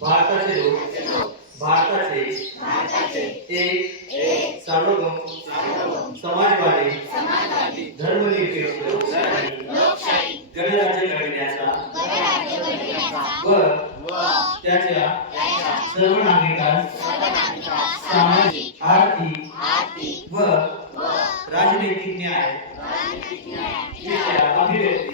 भारताचे लोक भारताचे एक सार्वभौम समाजवादी धर्मनिरपेक्ष गणराज्य घडविण्याचा व त्याच्या सर्व नागरिकांस सामाजिक आर्थिक व राजनैतिक न्याय अभिव्यक्ती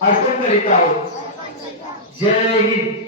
अर्पण करीत आहोत जय हिंद